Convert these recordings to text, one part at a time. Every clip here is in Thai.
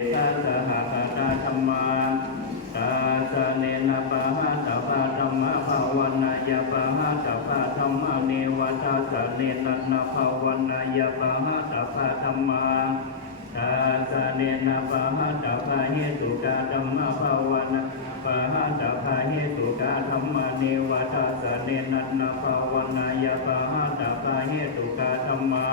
ตาสหคตาธรรมาตาสเนนะปะหะตภะธรรมะภาวนายะปะหะตภะธรรมะเนวตาสเนนะนะภาวนายะปะหะตภะธรรมาตาสเนนะปะหะตภะเหตุกาธรรมะภาวนายะปะหะตภะเหตุกาธรรมะเนวตาสเนนะนะภาวนายะปะหะตภะเหตุกาธรรมะ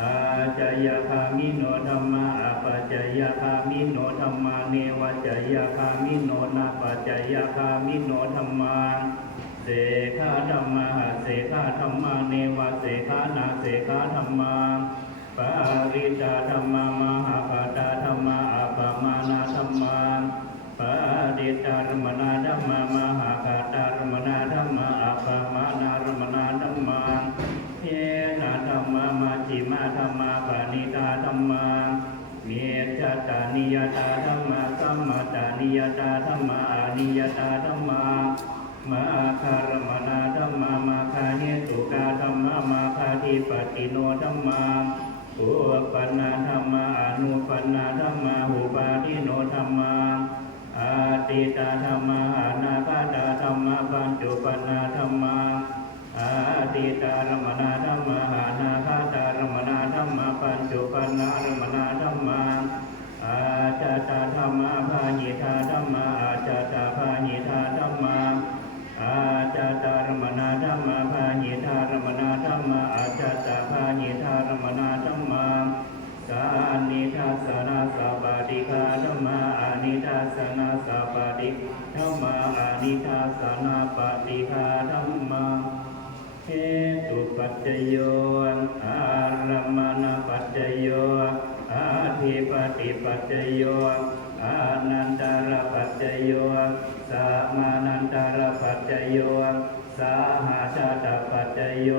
อาจายคามิโนธรรมะอปัจจยคามิโนธรรมาเนวัจจยคามิโนนาปัจจยคามิโนธรรมาเสขาธรรมะเสขาธรรมาเนวเสขานาเสขาธรรมาปาริตาธรรมามหาปตาธรรมาอปมานาธรรมาปาริตารมนาธรรมามหาปตารมนาธรรมาอปมานาธรรมนาธรรมาเทนะธรรมามาจิมาธรรมาปานิตาธรรมาเมตตานิยตาธรรมาสัมมาตานิยตาธรรมาอานิยตาธรรมามาคารมนาธรรมามาคาเหตุกาธรรมามาคาทิปติโนธรรมาอุปนาธรรมาอนุปนาธรรมาอุปาทิโนธรรมาอาติตาธรรมาอนาคตาธรรมาปัญจุปนาธรรมาอาติตารมนาธรรมาอนาคตารมนาธรรมาปัญจุปนารมนาธรรมาอาจตาธรรมาภาหิทาธรรมาอาจตาภาหิทาธรรมาอาจตารมนาธรรมาภาหิทารมนาธรรมาอาจตาภาหิทารมนาธรรมาสานิทัสสนาสัพปะติฆาธรรมาอานิทัสสนาสัพปะติธรรมาอานิทัสสนาปฏิฆาธรรมาเหตุปัจจโยอารมณปัจจโยอาทิปติปัจจโยอานันตรปัจจโยสามานันตรปัจจโยสาหาชาตปัจจโย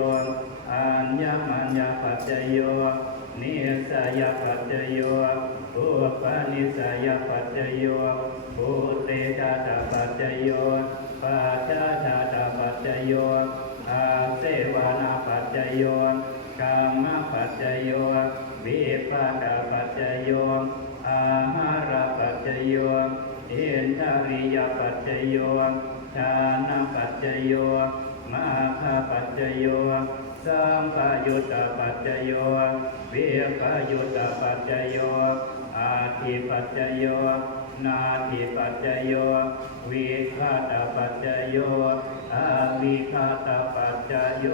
อัญญมัญญปัจจโยนิสยปัจจโยอุปนิสยปัจจโยภูเตชาตปัจจโยปัจจชาตปัจจโยอาเสวนาปัจจโยกามปัจจโยวิภัตปัจจโยอาหารปัจจโยอินทริยปัจจโยฌานปัจจโยมาคปัจจโยสัมปยุตตปัจจโยวิปยุตตปัจจโยอาทิปัจจโยนาทิปัจจโยวิฆาตปัจจโยอวิฆาตปัจจโย